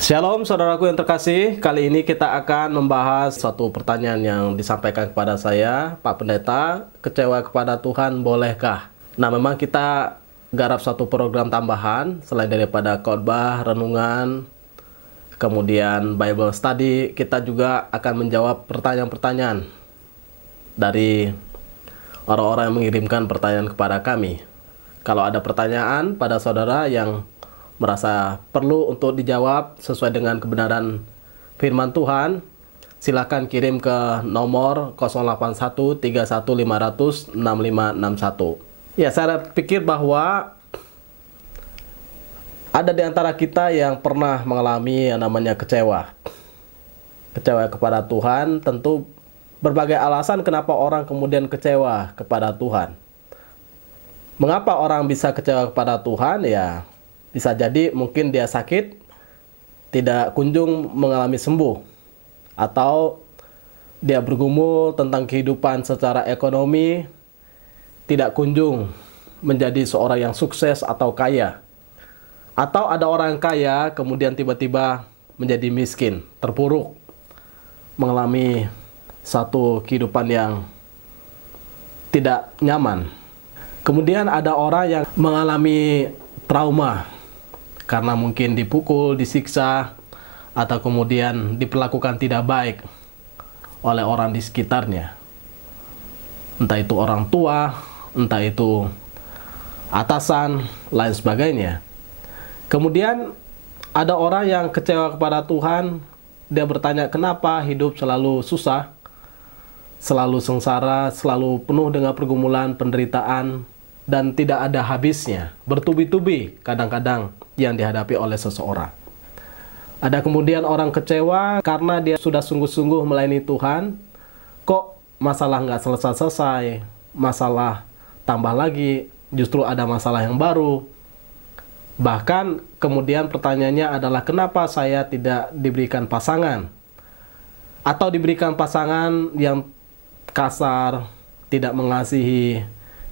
Shalom saudaraku yang terkasih, kali ini kita akan membahas satu pertanyaan yang disampaikan kepada saya, Pak Pendeta, kecewa kepada Tuhan bolehkah? Nah, memang kita garap satu program tambahan, selain daripada khotbah, renungan, kemudian Bible study, kita juga akan menjawab pertanyaan-pertanyaan dari orang-orang yang mengirimkan pertanyaan kepada kami. Kalau ada pertanyaan pada saudara yang merasa perlu untuk dijawab sesuai dengan kebenaran firman Tuhan, silakan kirim ke nomor 081 Ya, saya pikir bahwa ada di antara kita yang pernah mengalami yang namanya kecewa. Kecewa kepada Tuhan, tentu berbagai alasan kenapa orang kemudian kecewa kepada Tuhan. Mengapa orang bisa kecewa kepada Tuhan? Ya, bisa jadi mungkin dia sakit, tidak kunjung mengalami sembuh. Atau dia bergumul tentang kehidupan secara ekonomi, tidak kunjung menjadi seorang yang sukses atau kaya. Atau ada orang kaya kemudian tiba-tiba menjadi miskin, terpuruk, mengalami satu kehidupan yang tidak nyaman. Kemudian ada orang yang mengalami trauma, karena mungkin dipukul, disiksa, atau kemudian diperlakukan tidak baik oleh orang di sekitarnya. Entah itu orang tua, entah itu atasan, lain sebagainya. Kemudian ada orang yang kecewa kepada Tuhan, dia bertanya kenapa hidup selalu susah, selalu sengsara, selalu penuh dengan pergumulan, penderitaan, dan tidak ada habisnya, bertubi-tubi kadang-kadang yang dihadapi oleh seseorang. Ada kemudian orang kecewa karena dia sudah sungguh-sungguh melayani Tuhan, kok masalah nggak selesai-selesai, masalah tambah lagi, justru ada masalah yang baru. Bahkan kemudian pertanyaannya adalah kenapa saya tidak diberikan pasangan? Atau diberikan pasangan yang kasar, tidak mengasihi,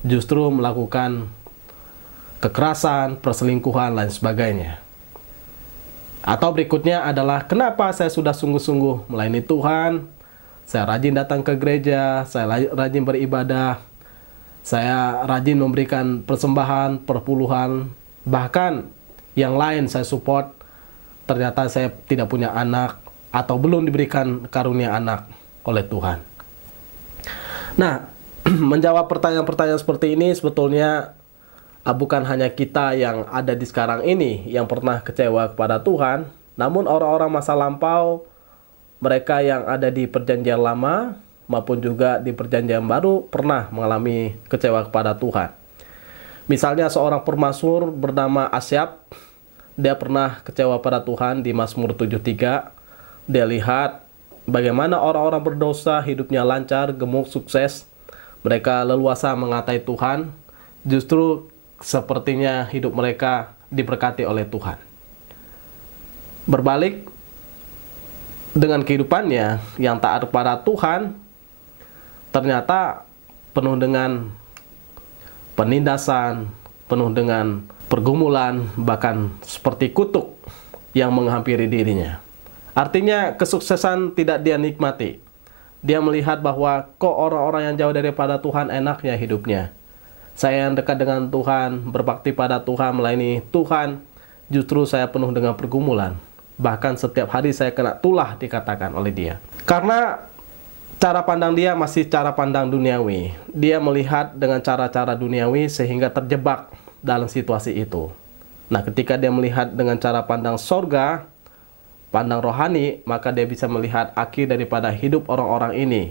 justru melakukan kekerasan, perselingkuhan, lain sebagainya. Atau berikutnya adalah kenapa saya sudah sungguh-sungguh melayani Tuhan, saya rajin datang ke gereja, saya rajin beribadah, saya rajin memberikan persembahan, perpuluhan, bahkan yang lain saya support, ternyata saya tidak punya anak atau belum diberikan karunia anak oleh Tuhan. Nah, menjawab pertanyaan-pertanyaan seperti ini sebetulnya bukan hanya kita yang ada di sekarang ini yang pernah kecewa kepada Tuhan, namun orang-orang masa lampau, mereka yang ada di perjanjian lama maupun juga di perjanjian baru pernah mengalami kecewa kepada Tuhan. Misalnya seorang permazmur bernama Asyab, dia pernah kecewa pada Tuhan di Mazmur 73. Dia lihat bagaimana orang-orang berdosa hidupnya lancar, gemuk, sukses. Mereka leluasa mengatai Tuhan, justru sepertinya hidup mereka diberkati oleh Tuhan. Berbalik dengan kehidupannya yang taat kepada Tuhan, ternyata penuh dengan penindasan, penuh dengan pergumulan, bahkan seperti kutuk yang menghampiri dirinya. Artinya kesuksesan tidak dia nikmati. Dia melihat bahwa kok orang-orang yang jauh daripada Tuhan enaknya hidupnya. Saya yang dekat dengan Tuhan, berbakti pada Tuhan, melayani Tuhan, justru saya penuh dengan pergumulan. Bahkan setiap hari saya kena tulah dikatakan oleh dia. Karena cara pandang dia masih cara pandang duniawi. Dia melihat dengan cara-cara duniawi sehingga terjebak dalam situasi itu. Nah, ketika dia melihat dengan cara pandang sorga, pandang rohani, maka dia bisa melihat akhir daripada hidup orang-orang ini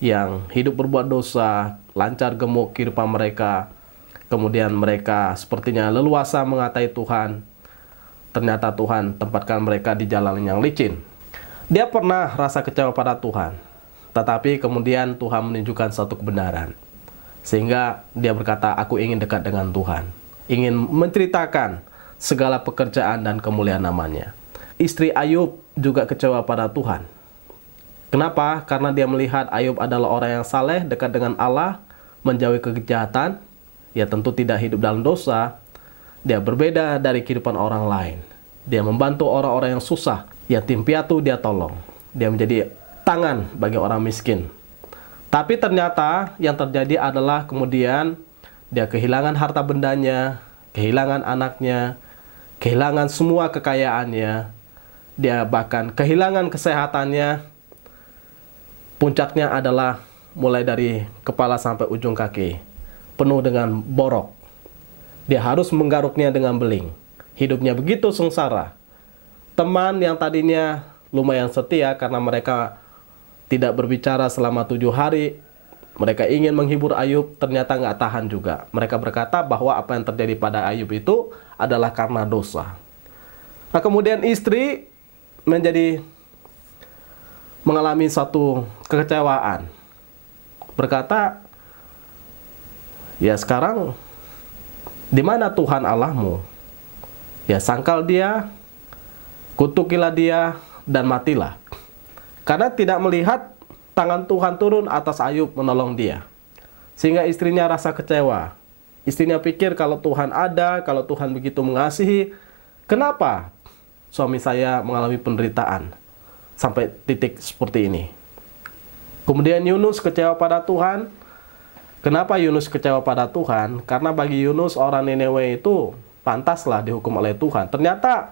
yang hidup berbuat dosa, lancar gemuk kehidupan mereka, kemudian mereka sepertinya leluasa mengatai Tuhan. Ternyata Tuhan tempatkan mereka di jalan yang licin. Dia pernah rasa kecewa pada Tuhan, tetapi kemudian Tuhan menunjukkan satu kebenaran, sehingga dia berkata, aku ingin dekat dengan Tuhan, ingin menceritakan segala pekerjaan dan kemuliaan namanya. Istri Ayub juga kecewa pada Tuhan. Kenapa? Karena dia melihat Ayub adalah orang yang saleh, dekat dengan Allah, menjauhi kejahatan, ya tentu tidak hidup dalam dosa. Dia berbeda dari kehidupan orang lain. Dia membantu orang-orang yang susah. Yatim piatu dia tolong. Dia menjadi tangan bagi orang miskin. Tapi ternyata yang terjadi adalah kemudian dia kehilangan harta bendanya, kehilangan anaknya, kehilangan semua kekayaannya. Dia bahkan kehilangan kesehatannya. Puncaknya adalah mulai dari kepala sampai ujung kaki, penuh dengan borok. Dia harus menggaruknya dengan beling. Hidupnya begitu sengsara. Teman yang tadinya lumayan setia karena mereka tidak berbicara selama 7 hari, mereka ingin menghibur Ayub, ternyata nggak tahan juga. Mereka berkata bahwa apa yang terjadi pada Ayub itu adalah karena dosa. Nah, kemudian istri mengalami satu kekecewaan. Berkata, ya sekarang di mana Tuhan Allahmu? Ya sangkal dia, kutukilah dia, dan matilah. Karena tidak melihat tangan Tuhan turun atas Ayub menolong dia. Sehingga istrinya rasa kecewa. Istrinya pikir kalau Tuhan ada, kalau Tuhan begitu mengasihi, kenapa suami saya mengalami penderitaan sampai titik seperti ini? Kemudian Yunus kecewa pada Tuhan. Kenapa Yunus kecewa pada Tuhan? Karena bagi Yunus orang Niniwe itu pantaslah dihukum oleh Tuhan. Ternyata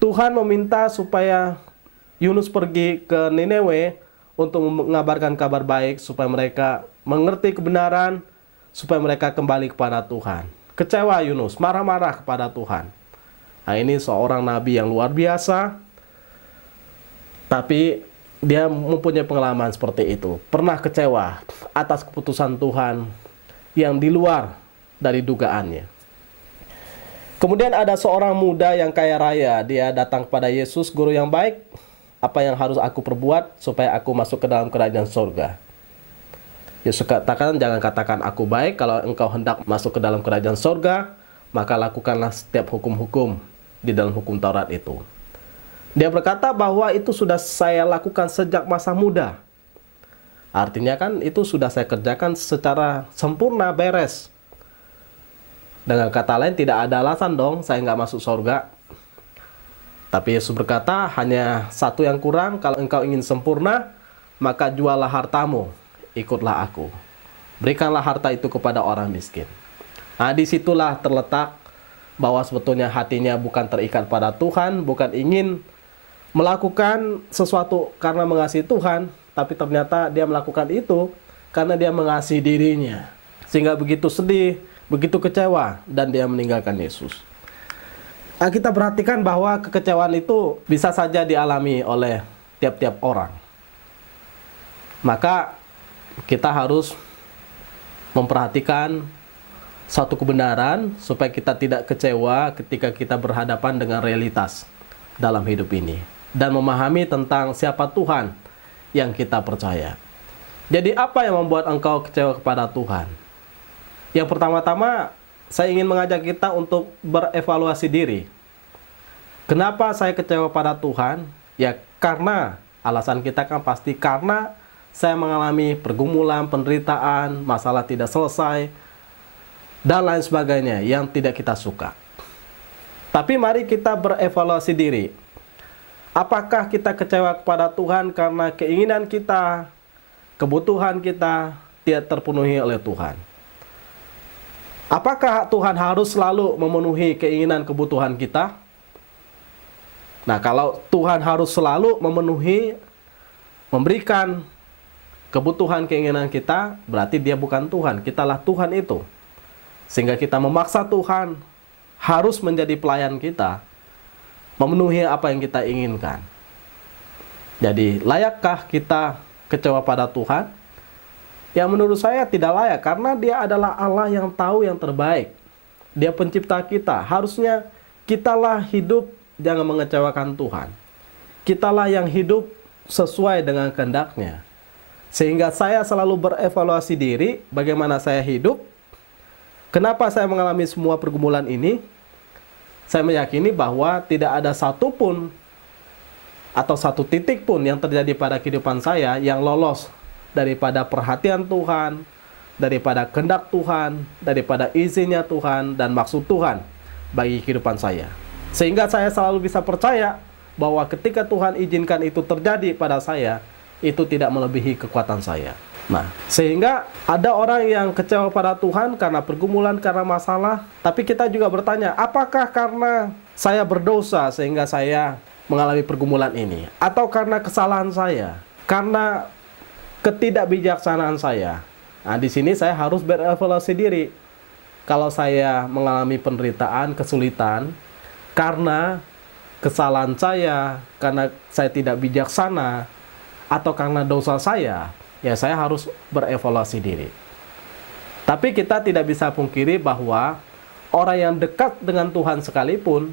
Tuhan meminta supaya Yunus pergi ke Niniwe untuk mengabarkan kabar baik supaya mereka mengerti kebenaran, supaya mereka kembali kepada Tuhan. Kecewa Yunus, marah-marah kepada Tuhan. Nah, ini seorang nabi yang luar biasa, tapi dia mempunyai pengalaman seperti itu. Pernah kecewa atas keputusan Tuhan yang di luar dari dugaannya. Kemudian ada seorang muda yang kaya raya. Dia datang kepada Yesus, guru yang baik, apa yang harus aku perbuat supaya aku masuk ke dalam kerajaan surga? Yesus katakan, jangan katakan aku baik. Kalau engkau hendak masuk ke dalam kerajaan surga, maka lakukanlah setiap hukum-hukum di dalam hukum Taurat itu. Dia berkata bahwa itu sudah saya lakukan sejak masa muda. Artinya kan itu sudah saya kerjakan secara sempurna, beres. Dengan kata lain, tidak ada alasan dong saya nggak masuk surga. Tapi Yesus berkata, hanya satu yang kurang. Kalau engkau ingin sempurna, maka jualah hartamu, ikutlah aku. Berikanlah harta itu kepada orang miskin. Nah, disitulah terletak bahwa sebetulnya hatinya bukan terikat pada Tuhan, bukan ingin melakukan sesuatu karena mengasihi Tuhan, tapi ternyata dia melakukan itu karena dia mengasihi dirinya. Sehingga begitu sedih, begitu kecewa, dan dia meninggalkan Yesus. Nah, kita perhatikan bahwa kekecewaan itu bisa saja dialami oleh tiap-tiap orang. Maka kita harus memperhatikan satu kebenaran supaya kita tidak kecewa ketika kita berhadapan dengan realitas dalam hidup ini. Dan memahami tentang siapa Tuhan yang kita percaya. Jadi apa yang membuat engkau kecewa kepada Tuhan? Yang pertama-tama, saya ingin mengajak kita untuk berevaluasi diri. Kenapa saya kecewa pada Tuhan? Ya karena, alasan kita kan pasti karena saya mengalami pergumulan, penderitaan, masalah tidak selesai, dan lain sebagainya yang tidak kita suka. Tapi mari kita berevaluasi diri. Apakah kita kecewa kepada Tuhan karena keinginan kita, kebutuhan kita tidak terpenuhi oleh Tuhan? Apakah Tuhan harus selalu memenuhi keinginan kebutuhan kita? Nah, kalau Tuhan harus selalu memenuhi, memberikan kebutuhan keinginan kita, berarti dia bukan Tuhan, kitalah Tuhan itu. Sehingga kita memaksa Tuhan harus menjadi pelayan kita, memenuhi apa yang kita inginkan. Jadi, layakkah kita kecewa pada Tuhan? Ya menurut saya tidak layak, karena dia adalah Allah yang tahu yang terbaik. Dia pencipta kita. Harusnya kitalah hidup jangan mengecewakan Tuhan. Kitalah yang hidup sesuai dengan kehendak-Nya. Sehingga saya selalu berevaluasi diri, bagaimana saya hidup, kenapa saya mengalami semua pergumulan ini. Saya meyakini bahwa tidak ada satupun atau satu titik pun yang terjadi pada kehidupan saya yang lolos daripada perhatian Tuhan, daripada kehendak Tuhan, daripada izinnya Tuhan dan maksud Tuhan bagi kehidupan saya. Sehingga saya selalu bisa percaya bahwa ketika Tuhan izinkan itu terjadi pada saya, itu tidak melebihi kekuatan saya. Nah, sehingga ada orang yang kecewa pada Tuhan karena pergumulan, karena masalah. Tapi kita juga bertanya, apakah karena saya berdosa sehingga saya mengalami pergumulan ini? Atau karena kesalahan saya? Karena ketidakbijaksanaan saya? Nah, di sini saya harus berevaluasi diri. Kalau saya mengalami penderitaan, kesulitan, karena kesalahan saya, karena saya tidak bijaksana, atau karena dosa saya, ya saya harus berevaluasi diri. Tapi kita tidak bisa pungkiri bahwa orang yang dekat dengan Tuhan sekalipun,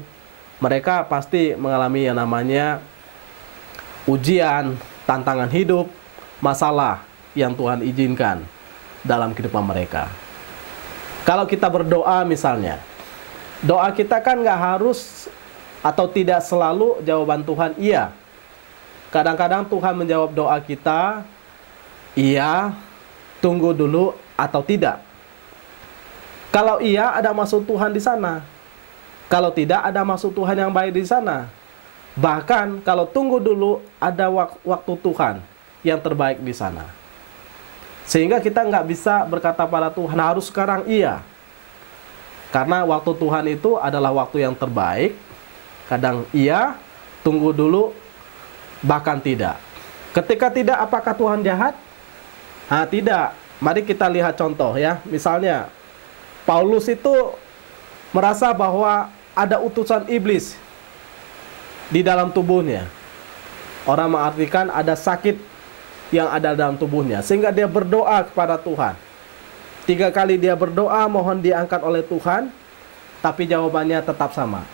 mereka pasti mengalami yang namanya ujian, tantangan hidup, masalah yang Tuhan izinkan dalam kehidupan mereka. Kalau kita berdoa misalnya, doa kita kan nggak harus atau tidak selalu jawaban Tuhan iya. Kadang-kadang Tuhan menjawab doa kita, iya, tunggu dulu, atau tidak. Kalau iya, ada maksud Tuhan di sana. Kalau tidak, ada maksud Tuhan yang baik di sana. Bahkan kalau tunggu dulu, ada waktu Tuhan yang terbaik di sana. Sehingga kita nggak bisa berkata pada Tuhan, harus sekarang iya. Karena waktu Tuhan itu adalah waktu yang terbaik. Kadang iya, tunggu dulu, bahkan tidak. Ketika tidak, apakah Tuhan jahat? Nah, tidak. Mari kita lihat contoh ya. Misalnya, Paulus itu merasa bahwa ada utusan iblis di dalam tubuhnya. Orang mengartikan ada sakit yang ada dalam tubuhnya. Sehingga dia berdoa kepada Tuhan. 3 kali dia berdoa, mohon diangkat oleh Tuhan. Tapi jawabannya tetap sama.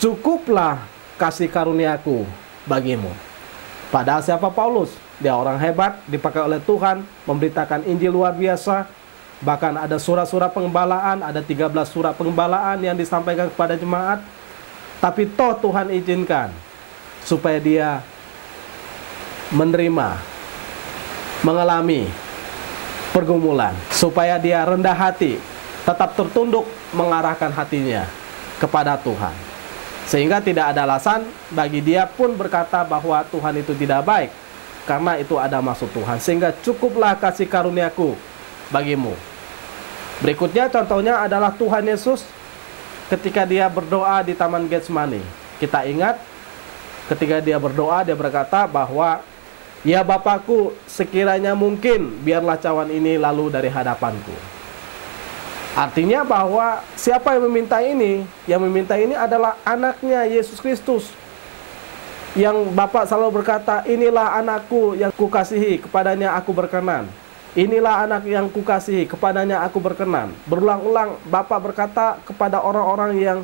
Cukuplah kasih karuniaku bagimu. Padahal siapa Paulus? Dia orang hebat, dipakai oleh Tuhan, memberitakan Injil luar biasa. Bahkan ada surat-surat pengembalaan, ada 13 surat pengembalaan yang disampaikan kepada jemaat. Tapi toh Tuhan izinkan supaya dia menerima, mengalami pergumulan. Supaya dia rendah hati, tetap tertunduk mengarahkan hatinya kepada Tuhan. Sehingga tidak ada alasan bagi dia pun berkata bahwa Tuhan itu tidak baik. Karena itu ada maksud Tuhan. Sehingga cukuplah kasih karuniaku bagimu. Berikutnya contohnya adalah Tuhan Yesus ketika dia berdoa di Taman Getsemani. Kita ingat ketika dia berdoa, dia berkata bahwa, ya Bapakku, sekiranya mungkin biarlah cawan ini lalu dari hadapanku. Artinya bahwa siapa yang meminta ini? Yang meminta ini adalah anaknya Yesus Kristus. Yang Bapa selalu berkata, inilah anakku yang kukasihi, kepadanya aku berkenan. Inilah anak yang kukasihi, kepadanya aku berkenan. Berulang-ulang Bapa berkata kepada orang-orang yang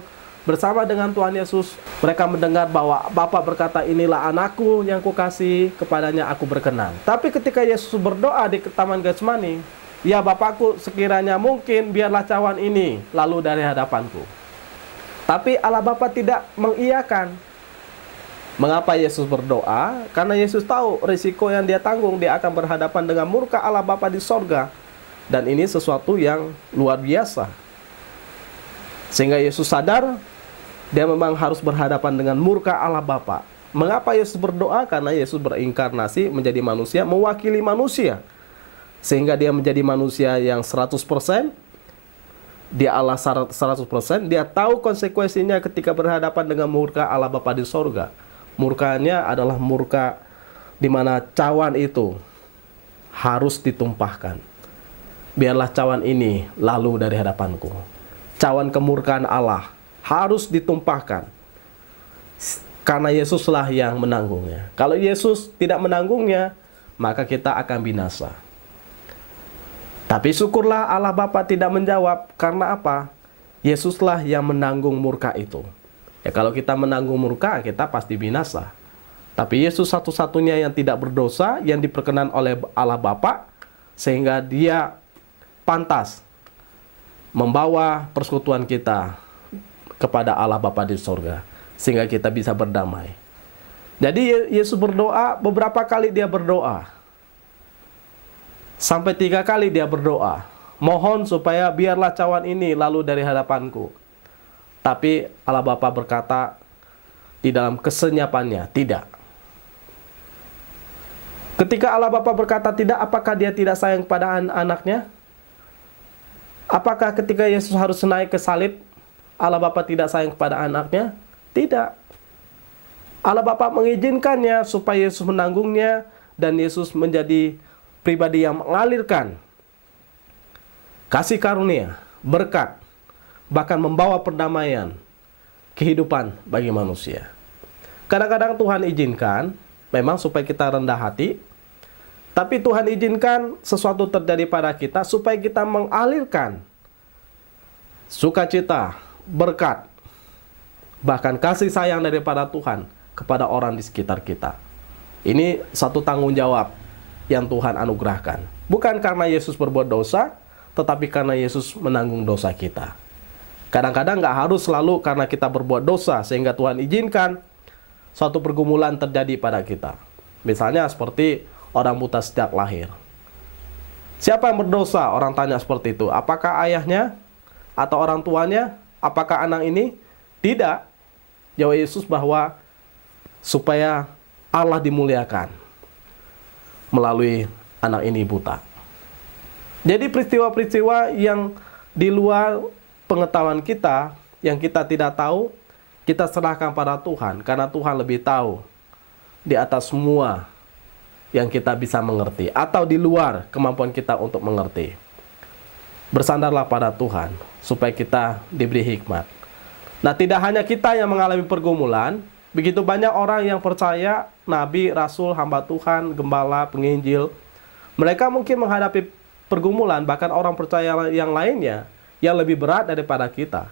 bersama dengan Tuhan Yesus. Mereka mendengar bahwa Bapa berkata, inilah anakku yang kukasihi, kepadanya aku berkenan. Tapi ketika Yesus berdoa di Taman Getsemani, ya Bapakku, sekiranya mungkin biarlah cawan ini lalu dari hadapanku. Tapi Allah Bapa tidak mengiyakan. Mengapa Yesus berdoa? Karena Yesus tahu risiko yang dia tanggung, dia akan berhadapan dengan murka Allah Bapa di sorga. Dan ini sesuatu yang luar biasa. Sehingga Yesus sadar, dia memang harus berhadapan dengan murka Allah Bapa. Mengapa Yesus berdoa? Karena Yesus berinkarnasi menjadi manusia, mewakili manusia. Sehingga dia menjadi manusia yang 100%, dia Allah 100%, dia tahu konsekuensinya ketika berhadapan dengan murka Allah Bapa di sorga. Murkanya adalah murka di mana cawan itu harus ditumpahkan. Biarlah cawan ini lalu dari hadapanku. Cawan kemurkaan Allah harus ditumpahkan. Karena Yesuslah yang menanggungnya. Kalau Yesus tidak menanggungnya, maka kita akan binasa. Tapi syukurlah Allah Bapa tidak menjawab. Karena apa? Yesuslah yang menanggung murka itu. Ya kalau kita menanggung murka, kita pasti binasa. Tapi Yesus satu-satunya yang tidak berdosa, yang diperkenan oleh Allah Bapa, sehingga dia pantas membawa persekutuan kita kepada Allah Bapa di sorga, sehingga kita bisa berdamai. Jadi Yesus berdoa, beberapa kali dia berdoa. Sampai 3 kali dia berdoa. Mohon supaya biarlah cawan ini lalu dari hadapanku. Tapi Allah Bapa berkata di dalam kesenyapannya, tidak. Ketika Allah Bapa berkata tidak, apakah dia tidak sayang kepada anaknya? Apakah ketika Yesus harus naik ke salib, Allah Bapa tidak sayang kepada anaknya? Tidak. Allah Bapa mengizinkannya supaya Yesus menanggungnya, dan Yesus menjadi pribadi yang mengalirkan kasih karunia, berkat, bahkan membawa perdamaian, kehidupan bagi manusia. Kadang-kadang Tuhan izinkan, memang supaya kita rendah hati, tapi Tuhan izinkan sesuatu terjadi pada kita supaya kita mengalirkan sukacita, berkat, bahkan kasih sayang daripada Tuhan kepada orang di sekitar kita. Ini satu tanggung jawab yang Tuhan anugerahkan. Bukan karena Yesus berbuat dosa, tetapi karena Yesus menanggung dosa kita. Kadang-kadang nggak harus selalu karena kita berbuat dosa sehingga Tuhan izinkan suatu pergumulan terjadi pada kita. Misalnya seperti orang buta sejak lahir. Siapa yang berdosa? Orang tanya seperti itu. Apakah ayahnya? Atau orang tuanya? Apakah anak ini? Tidak. Jawab Yesus bahwa supaya Allah dimuliakan melalui anak ini buta. Jadi peristiwa-peristiwa yang di luar pengetahuan kita, yang kita tidak tahu, kita serahkan pada Tuhan, karena Tuhan lebih tahu di atas semua yang kita bisa mengerti, atau di luar kemampuan kita untuk mengerti. Bersandarlah pada Tuhan, supaya kita diberi hikmat. Nah, tidak hanya kita yang mengalami pergumulan, begitu banyak orang yang percaya, nabi, rasul, hamba Tuhan, gembala, penginjil, mereka mungkin menghadapi pergumulan, bahkan orang percaya yang lainnya, yang lebih berat daripada kita.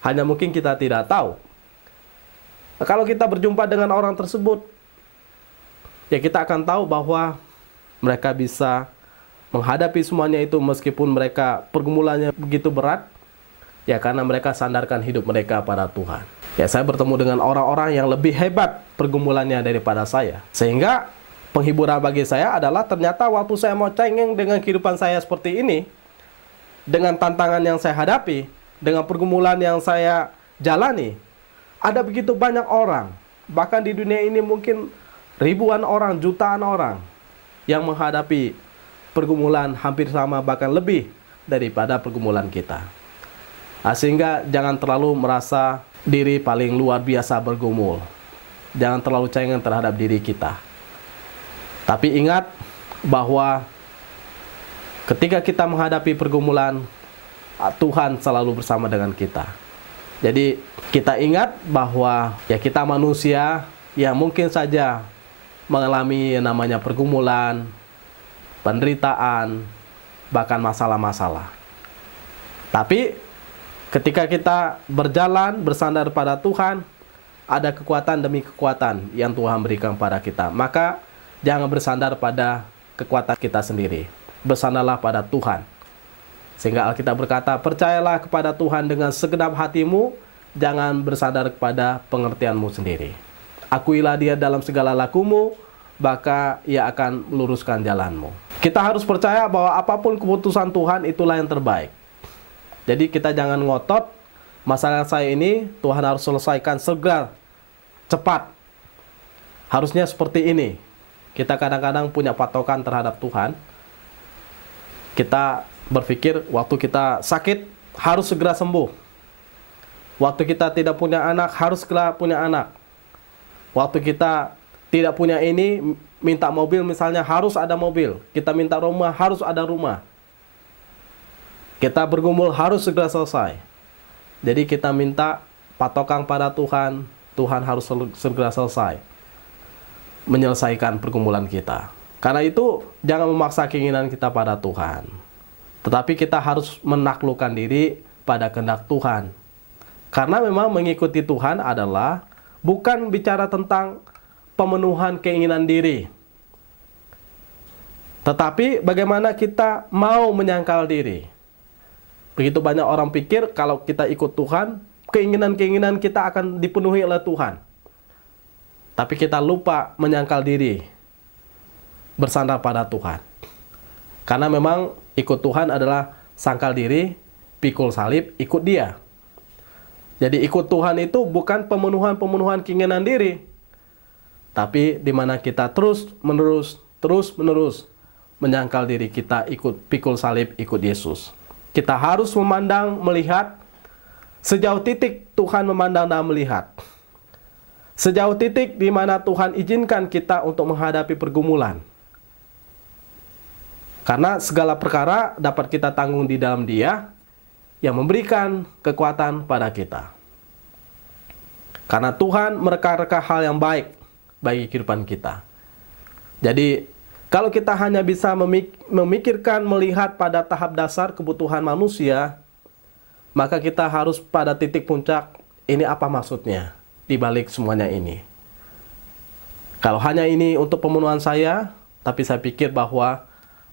Hanya mungkin kita tidak tahu. Nah, kalau kita berjumpa dengan orang tersebut, ya kita akan tahu bahwa mereka bisa menghadapi semuanya itu meskipun mereka pergumulannya begitu berat, ya karena mereka sandarkan hidup mereka pada Tuhan. Ya, saya bertemu dengan orang-orang yang lebih hebat pergumulannya daripada saya. Sehingga penghiburan bagi saya adalah ternyata waktu saya mau cengeng dengan kehidupan saya seperti ini, dengan tantangan yang saya hadapi, dengan pergumulan yang saya jalani, ada begitu banyak orang, bahkan di dunia ini mungkin ribuan orang, jutaan orang yang menghadapi pergumulan hampir sama, bahkan lebih daripada pergumulan kita. Sehingga jangan terlalu merasa diri paling luar biasa bergumul. Jangan terlalu cengeng terhadap diri kita. Tapi ingat bahwa ketika kita menghadapi pergumulan, Tuhan selalu bersama dengan kita. Jadi kita ingat bahwa ya kita manusia yang mungkin saja mengalami yang namanya pergumulan, penderitaan, bahkan masalah-masalah. Tapi ketika kita berjalan bersandar pada Tuhan, ada kekuatan demi kekuatan yang Tuhan berikan pada kita. Maka jangan bersandar pada kekuatan kita sendiri. Bersandarlah pada Tuhan. Sehingga Alkitab berkata, percayalah kepada Tuhan dengan segenap hatimu, jangan bersandar kepada pengertianmu sendiri. Akuilah Dia dalam segala lakumu, maka Ia akan meluruskan jalanmu. Kita harus percaya bahwa apapun keputusan Tuhan, itulah yang terbaik. Jadi kita jangan ngotot, masalah saya ini Tuhan harus selesaikan segera, cepat. Harusnya seperti ini. Kita kadang-kadang punya patokan terhadap Tuhan. Kita berpikir waktu kita sakit harus segera sembuh. Waktu kita tidak punya anak harus segera punya anak. Waktu kita tidak punya ini, minta mobil misalnya harus ada mobil. Kita minta rumah harus ada rumah. Kita bergumul harus segera selesai. Jadi kita minta patokan pada Tuhan, Tuhan harus segera selesai menyelesaikan pergumulan kita. Karena itu jangan memaksa keinginan kita pada Tuhan. Tetapi kita harus menaklukkan diri pada kehendak Tuhan. Karena memang mengikuti Tuhan adalah bukan bicara tentang pemenuhan keinginan diri. Tetapi bagaimana kita mau menyangkal diri. Begitu banyak orang pikir kalau kita ikut Tuhan, keinginan-keinginan kita akan dipenuhi oleh Tuhan. Tapi kita lupa menyangkal diri, bersandar pada Tuhan. Karena memang ikut Tuhan adalah sangkal diri, pikul salib, ikut Dia. Jadi ikut Tuhan itu bukan pemenuhan keinginan diri, tapi di mana kita terus menerus menyangkal diri kita, ikut pikul salib, ikut Yesus. Kita harus memandang, melihat sejauh titik Tuhan memandang dan melihat. Sejauh titik di mana Tuhan izinkan kita untuk menghadapi pergumulan. Karena segala perkara dapat kita tanggung di dalam Dia yang memberikan kekuatan pada kita. Karena Tuhan mereka-reka hal yang baik bagi kehidupan kita. Jadi, kalau kita hanya bisa memikirkan, melihat pada tahap dasar kebutuhan manusia, maka kita harus pada titik puncak, ini apa maksudnya di balik semuanya ini. Kalau hanya ini untuk pemenuhan saya, tapi saya pikir bahwa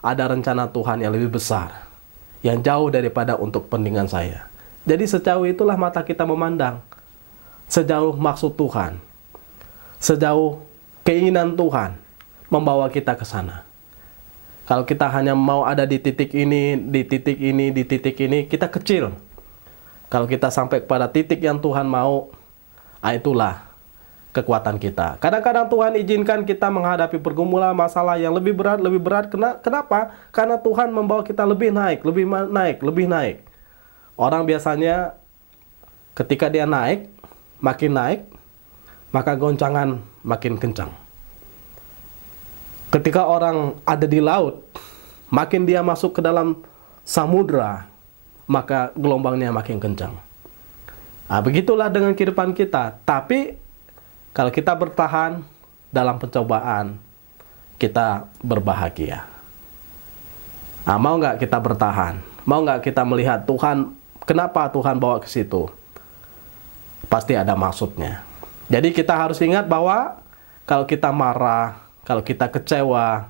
ada rencana Tuhan yang lebih besar, yang jauh daripada untuk kepentingan saya. Jadi sejauh itulah mata kita memandang. Sejauh maksud Tuhan. Sejauh keinginan Tuhan membawa kita ke sana. Kalau kita hanya mau ada di titik ini, di titik ini, di titik ini, kita kecil. Kalau kita sampai pada titik yang Tuhan mau, itulah kekuatan kita. Kadang-kadang Tuhan izinkan kita menghadapi pergumulan, masalah yang lebih berat. Kenapa? Karena Tuhan membawa kita lebih naik. Orang biasanya ketika dia makin naik, maka goncangan makin kencang. Ketika orang ada di laut, makin dia masuk ke dalam samudra, maka gelombangnya makin kencang. Nah, begitulah dengan kehidupan kita. Tapi kalau kita bertahan dalam pencobaan, kita berbahagia. Nah, mau nggak kita bertahan? Mau nggak kita melihat Tuhan, kenapa Tuhan bawa ke situ? Pasti ada maksudnya. Jadi kita harus ingat bahwa kalau kita marah, kalau kita kecewa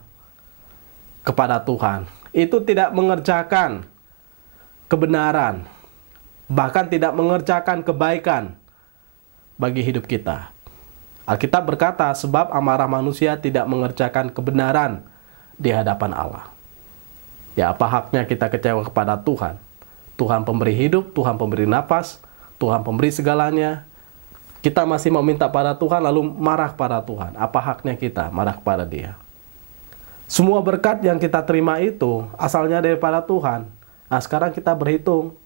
kepada Tuhan, itu tidak mengerjakan kebenaran, bahkan tidak mengerjakan kebaikan bagi hidup kita. Alkitab berkata, sebab amarah manusia tidak mengerjakan kebenaran di hadapan Allah. Ya, apa haknya kita kecewa kepada Tuhan? Tuhan pemberi hidup, Tuhan pemberi napas, Tuhan pemberi segalanya. Kita masih meminta pada Tuhan, lalu marah pada Tuhan. Apa haknya kita marah kepada Dia? Semua berkat yang kita terima itu asalnya daripada Tuhan. Nah, sekarang kita berhitung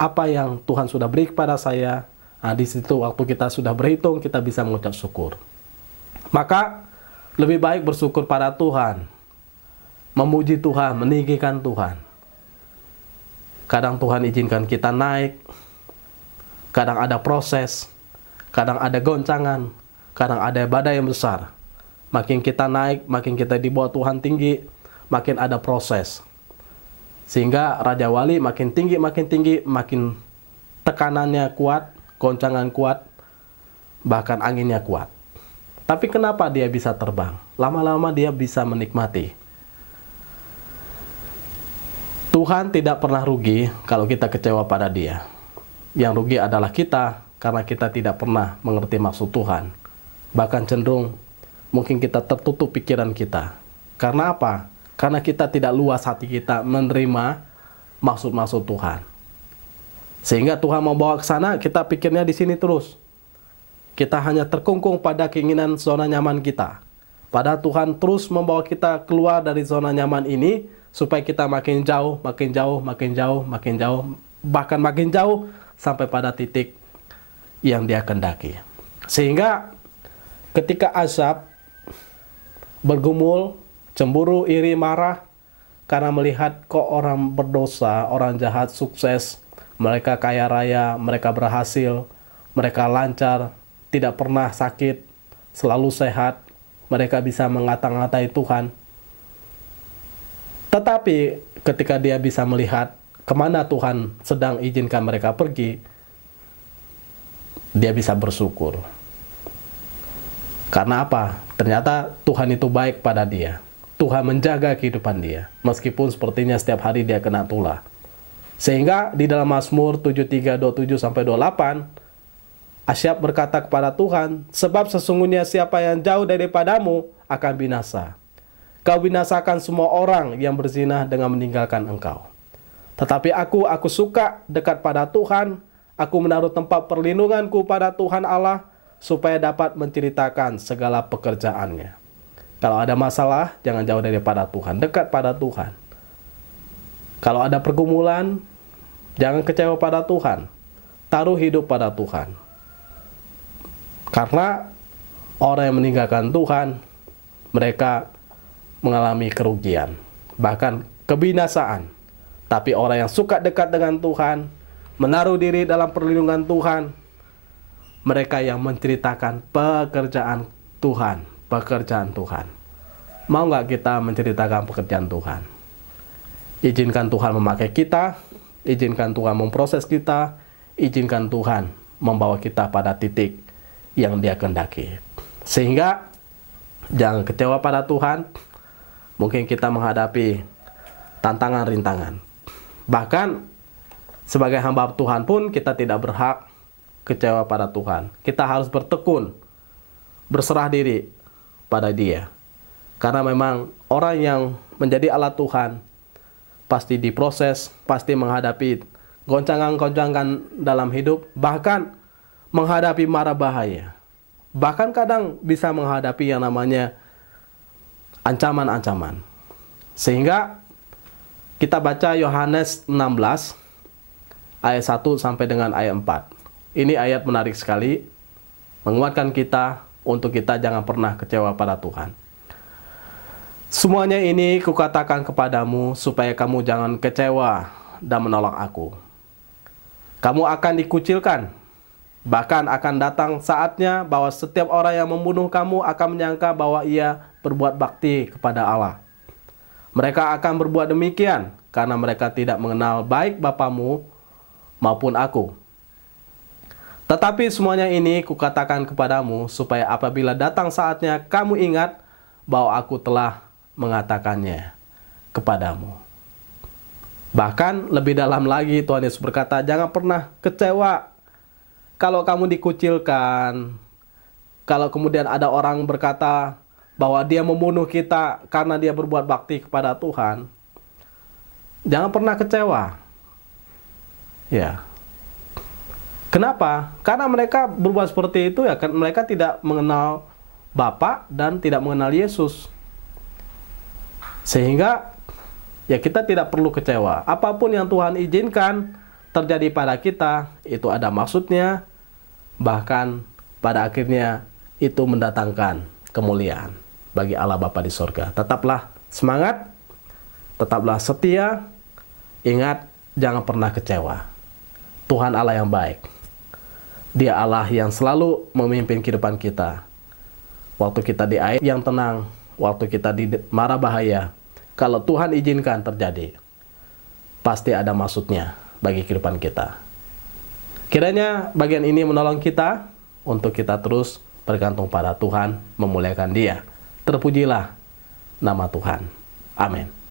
apa yang Tuhan sudah beri kepada saya. Nah, di situ waktu kita sudah berhitung, kita bisa mengucap syukur. Maka lebih baik bersyukur pada Tuhan, memuji Tuhan, meninggikan Tuhan. Kadang Tuhan izinkan kita naik, kadang ada proses, kadang ada goncangan, kadang ada badai yang besar. Makin kita naik, makin kita dibawa Tuhan tinggi, makin ada proses. Sehingga Raja Wali makin tinggi, makin tekanannya kuat, goncangan kuat, bahkan anginnya kuat. Tapi kenapa dia bisa terbang? Lama-lama dia bisa menikmati. Tuhan tidak pernah rugi kalau kita kecewa pada Dia. Yang rugi adalah kita, karena kita tidak pernah mengerti maksud Tuhan. Bahkan cenderung mungkin kita tertutup pikiran kita. Karena apa? Karena kita tidak luas hati kita menerima maksud-maksud Tuhan. Sehingga Tuhan mau bawa ke sana, kita pikirnya di sini terus. Kita hanya terkungkung pada keinginan zona nyaman kita. Padahal Tuhan terus membawa kita keluar dari zona nyaman ini, supaya kita makin jauh, bahkan makin jauh, sampai pada titik yang Dia kehendaki. Sehingga ketika Azab bergumul, cemburu, iri, marah, karena melihat kok orang berdosa, orang jahat sukses, mereka kaya raya, mereka berhasil, mereka lancar, tidak pernah sakit, selalu sehat, mereka bisa mengata-ngatai Tuhan. Tetapi ketika dia bisa melihat kemana Tuhan sedang izinkan mereka pergi, dia bisa bersyukur. Karena apa? Ternyata Tuhan itu baik pada dia. Tuhan menjaga kehidupan dia, meskipun sepertinya setiap hari dia kena tulah. Sehingga di dalam Mazmur 73:27-28, Asyab berkata kepada Tuhan, sebab sesungguhnya siapa yang jauh daripadamu akan binasa. Kau binasakan semua orang yang berzina dengan meninggalkan Engkau. Tetapi aku suka dekat pada Tuhan, Aku menaruh tempat perlindunganku pada Tuhan Allah, supaya dapat menceritakan segala pekerjaannya. Kalau ada masalah, jangan jauh daripada Tuhan, dekat pada Tuhan. Kalau ada pergumulan, jangan kecewa pada Tuhan. Taruh hidup pada Tuhan. Karena orang yang meninggalkan Tuhan, mereka mengalami kerugian, bahkan kebinasaan. Tapi orang yang suka dekat dengan Tuhan, menaruh diri dalam perlindungan Tuhan, mereka yang menceritakan pekerjaan Tuhan, pekerjaan Tuhan. Mau nggak kita menceritakan pekerjaan Tuhan? Izinkan Tuhan memakai kita, izinkan Tuhan memproses kita, izinkan Tuhan membawa kita pada titik yang Dia kehendaki. Sehingga jangan kecewa pada Tuhan. Mungkin kita menghadapi tantangan rintangan. Bahkan sebagai hamba Tuhan pun kita tidak berhak kecewa pada Tuhan. Kita harus bertekun, berserah diri pada Dia. Karena memang orang yang menjadi alat Tuhan pasti diproses, pasti menghadapi goncangan-goncangan dalam hidup, bahkan menghadapi mara bahaya. Bahkan kadang bisa menghadapi yang namanya ancaman-ancaman. Sehingga kita baca Yohanes 16 ayat 1 sampai dengan ayat 4. Ini ayat menarik sekali, menguatkan kita untuk kita jangan pernah kecewa pada Tuhan. Semuanya ini kukatakan kepadamu supaya kamu jangan kecewa dan menolak aku. Kamu akan dikucilkan. Bahkan akan datang saatnya bahwa setiap orang yang membunuh kamu akan menyangka bahwa ia berbuat bakti kepada Allah. Mereka akan berbuat demikian karena mereka tidak mengenal baik Bapamu maupun aku. Tetapi semuanya ini kukatakan kepadamu supaya apabila datang saatnya kamu ingat bahwa aku telah mengatakannya kepadamu. Bahkan lebih dalam lagi Tuhan Yesus berkata, jangan pernah kecewa kalau kamu dikucilkan. Kalau kemudian ada orang berkata bahwa dia membunuh kita karena dia berbuat bakti kepada Tuhan, jangan pernah kecewa. Ya. Kenapa? Karena mereka berbuat seperti itu ya, mereka tidak mengenal Bapa dan tidak mengenal Yesus. Sehingga ya kita tidak perlu kecewa. Apapun yang Tuhan izinkan terjadi pada kita, itu ada maksudnya. Bahkan pada akhirnya itu mendatangkan kemuliaan bagi Allah Bapa di sorga. Tetaplah semangat, tetaplah setia. Ingat, jangan pernah kecewa. Tuhan Allah yang baik. Dia Allah yang selalu memimpin kehidupan kita. Waktu kita di air yang tenang, waktu kita di mara bahaya, kalau Tuhan izinkan terjadi, pasti ada maksudnya bagi kehidupan kita. Kiranya bagian ini menolong kita untuk kita terus bergantung pada Tuhan, memuliakan Dia. Terpujilah nama Tuhan. Amin.